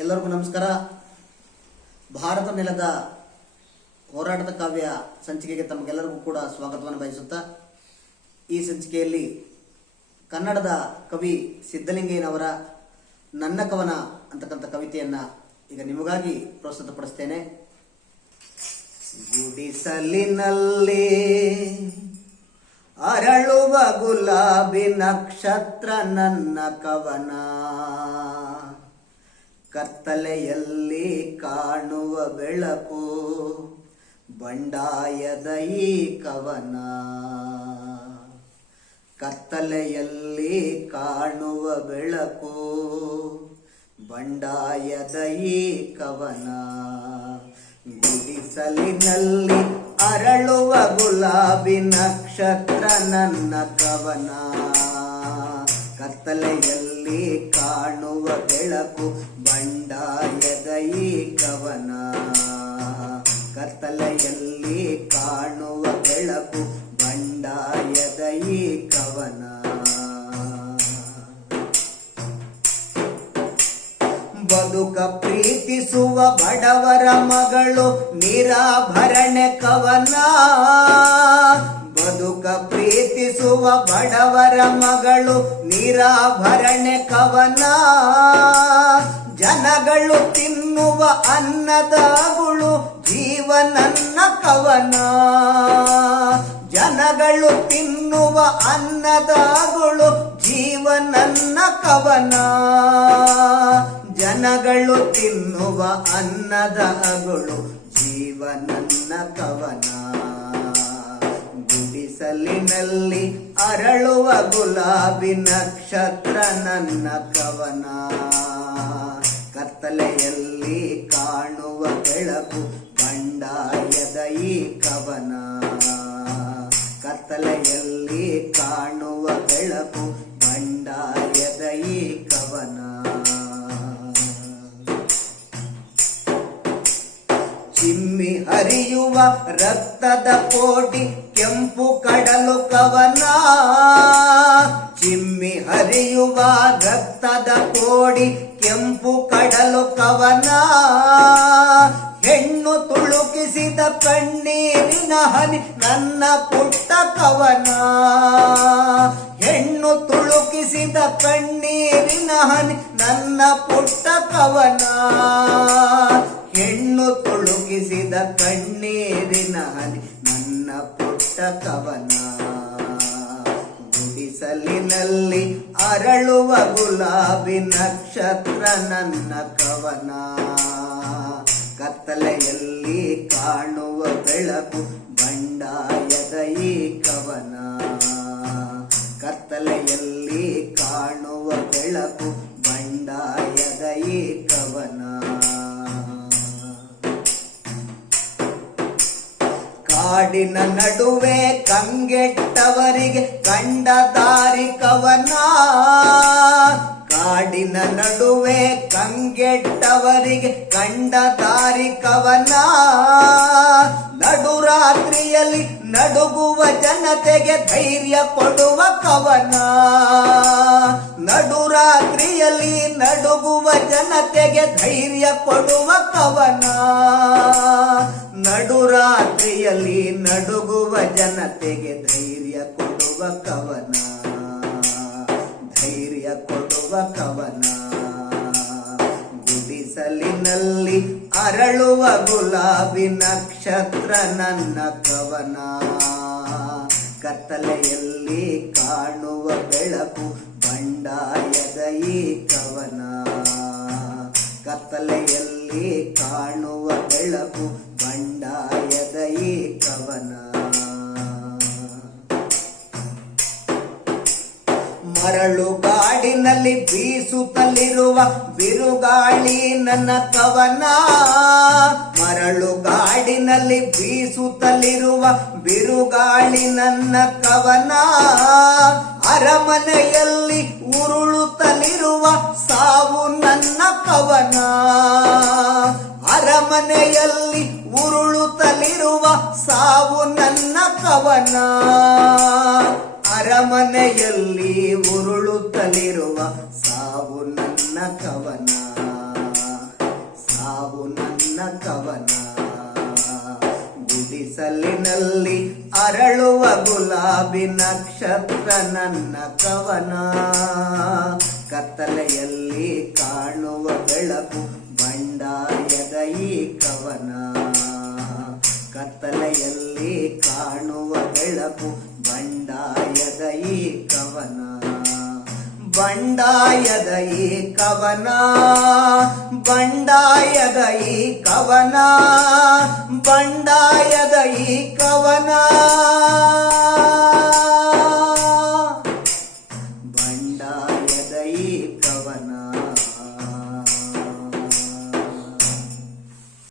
ಎಲ್ಲರಿಗೂ ನಮಸ್ಕಾರ. ಭಾರತ ನೆಲದ ಹೋರಾಟದ ಕಾವ್ಯ ಸಂಚಿಕೆಗೆ ತಮಗೆಲ್ಲರಿಗೂ ಕೂಡ ಸ್ವಾಗತವನ್ನು ಬಯಸುತ್ತಾ, ಈ ಸಂಚಿಕೆಯಲ್ಲಿ ಕನ್ನಡದ ಕವಿ ಸಿದ್ಧಲಿಂಗಯ್ಯನವರ ನನ್ನ ಕವನ ಅಂತಕ್ಕಂಥ ಕವಿತೆಯನ್ನು ಈಗ ನಿಮಗಾಗಿ ಪ್ರಸ್ತುತಪಡಿಸ್ತೇನೆ. ಗುಡಿಸಲಿನಲ್ಲಿ ಅರಳುವ ಗುಲಾಬಿ ನಕ್ಷತ್ರ ನನ್ನ ಕವನ, ಕತ್ತಲೆಯಲ್ಲಿ ಕಾಣುವ ಬೆಳಕು ಬಂಡಾಯದ ಈ ಕವನ, ಕತ್ತಲೆಯಲ್ಲಿ ಕಾಣುವ ಬೆಳಕು ಬಂಡಾಯದ ಈ ಕವನ. ಗುಡಿಸಲಿನಲ್ಲಿ ಅರಳುವ ಗುಲಾಬಿ ನಕ್ಷತ್ರ ನನ್ನ ಕವನ, ಕತ್ತಲೆಯಲ್ಲಿ ಕಾಣುವ ಬೆಳಕು ಬಂಡಾಯದ ಈ ಕವನ, ಕತ್ತಲೆಯಲ್ಲಿ ಕಾಣುವ ಬೆಳಕು ಬಂಡಾಯದ ಈ ಕವನ. ಬದುಕ ಪ್ರೀತಿಸುವ ಬಡವರ ಮಗಳು ನಿರಾಭರಣೆ ಕವನ, ಬದುಕ ಪ್ರೀತಿಸುವ ಬಡವರ ಮಗಳು ನಿರಾಭರಣೆ ಕವನ. ಜನಗಳು ತಿನ್ನುವ ಅನ್ನದ ಅಗುಳು ಜೀವನನ್ನ ಕವನ, ಜನಗಳು ತಿನ್ನುವ ಅನ್ನದ ಅಗುಳು ಜೀವನನ್ನ ಕವನ, ಜನಗಳು ತಿನ್ನುವ ಅನ್ನದ ಅಗುಳು ಜೀವನನ್ನ ಕವನ. ಗುಡಿಸಲಿನಲ್ಲಿ ಅರಳುವ ಗುಲಾಬಿ ನಕ್ಷತ್ರ ನನ್ನ ಕವನ, ಕತ್ತಲೆಯಲ್ಲಿ ಕಾಣುವ ಬೆಳಕು ಬಂಡಾಯದ ಈ ಕವನ, ಕತ್ತಲೆಯಲ್ಲಿ ಕಾಣುವ ಬೆಳಕು ಬಂಡಾಯದ ಈ ಕವನ. ಚಿಮ್ಮಿ ಹರಿಯುವ ರಕ್ತದ ಕೋಟಿ ಕೆಂಪು ಕಡಲು ಕವನ, ಚಿಮ್ಮಿ ಹರಿಯುವ ರಕ್ತದ ಕೋಡಿ ಕೆಂಪು ಕಡಲು ಕವನ. ಹೆಣ್ಣು ತುಳುಕಿಸಿದ ಕಣ್ಣೀರಿನ ಹನಿ ನನ್ನ ಪುಟ್ಟ ಕವನ, ಹೆಣ್ಣು ತುಳುಕಿಸಿದ ಕಣ್ಣೀರಿನ ಹನಿ ನನ್ನ ಪುಟ್ಟ ಕವನ, ಹೆಣ್ಣು ತುಳುಕಿಸಿದ ಕಣ್ಣೀರಿನ ಹನಿ ನನ್ನ ಪುಟ್ಟ ಕವನ. ಗುಡಿಸಲಿನಲ್ಲಿ ಅರಳುವ ಗುಲಾಬಿ ನಕ್ಷತ್ರ ನನ್ನ ಕವನ, ಕತ್ತಲೆಯಲ್ಲಿ ಕಾಣುವ ಬೆಳಕು ಬಂಡಾಯದ ಈ ಕವನ, ಕತ್ತಲೆಯಲ್ಲಿ ಕಾಣುವ ಬೆಳಕು ಬಂಡಾಯದ ಈ ಕವನ. ಕಾಡಿನ ನಡುವೆ ಕಂಗೆಟ್ಟವರಿಗೆ ಕಂಡ ದಾರಿ ಕವನ, ಕಾಡಿನ ನಡುವೆ ಕಂಗೆಟ್ಟವರಿಗೆ ಕಂಡ ದಾರಿ ಕವನ. ನಡುರಾತ್ರಿಯಲ್ಲಿ ನಡುಗುವ ಜನತೆಗೆ ಧೈರ್ಯ ಕೊಡುವ ಕವನ, ನಡುರಾತ್ರಿಯಲ್ಲಿ ನಡುಗುವ ಜನತೆಗೆ ಧೈರ್ಯ ಕೊಡುವ ಕವನ, ನಡುರಾತ್ರಿಯಲ್ಲಿ ನಡುಗುವ ಜನತೆಗೆ ಧೈರ್ಯ ಕೊಡುವ ಕವನ, ಧೈರ್ಯ ಕೊಡುವ ಕವನ. ಗುಡಿಸಲಿನಲ್ಲಿ ಅರಳುವ ಗುಲಾಬಿ ನಕ್ಷತ್ರ ನನ್ನ ಕವನ, ಕತ್ತಲೆಯಲ್ಲಿ ಕಾಣುವ ಬೆಳಕು ಬಂಡಾಯದ ಈ ಕವನ, ಕತ್ತಲೆಯಲ್ಲಿ ಕಾಣುವ ಬೆಳಕು ಬಂಡಾಯದ ಈ ಕವನ. ಮರಳು ಗಾಡಿನಲ್ಲಿ ಬೀಸುತ್ತಲಿರುವ ಬಿರುಗಾಳಿ ನನ್ನ ಕವನ, ಮರಳು ಗಾಡಿನಲ್ಲಿ ಬೀಸುತ್ತಲಿರುವ ಬಿರುಗಾಳಿ ನನ್ನ ಕವನ. ಅರಮನೆಯಲ್ಲಿ ಉರುಳುತ್ತಲಿರುವ ಸಾವು ನನ್ನ ಕವನ, ಅರಮನೆಯಲ್ಲಿ ಉರುಳುತ್ತಲಿರುವ ಸಾವು ನನ್ನ ಕವನ, ಅರಮನೆಯಲ್ಲಿ ಉರುಳುತ್ತಲಿರುವ ಸಾವು ನನ್ನ ಕವನ. ಸಾವು ನನ್ನ ಕವನ. ಗುಡಿಸಲಿನಲ್ಲಿ ಅರಳುವ ಗುಲಾಬಿ ನಕ್ಷತ್ರ ನನ್ನ ಕವನ. ಕತ್ತಲೆಯಲ್ಲಿ ಕಾಣುವ ಬೆಳಕು ಬಂಡಾಯದ ಈ ಕವನ. ಕತ್ತಲೆಯಲ್ಲಿ ಕಾಣುವ ಬೆಳಕು ಬಂಡಾಯದ ಈ ಕವನ. ಬಂಡಾಯದ ಈ ಕವನ, ಬಂಡಾಯದ ಈ ಕವನ, ಬಂಡಾಯದ ಈ ಕವನ.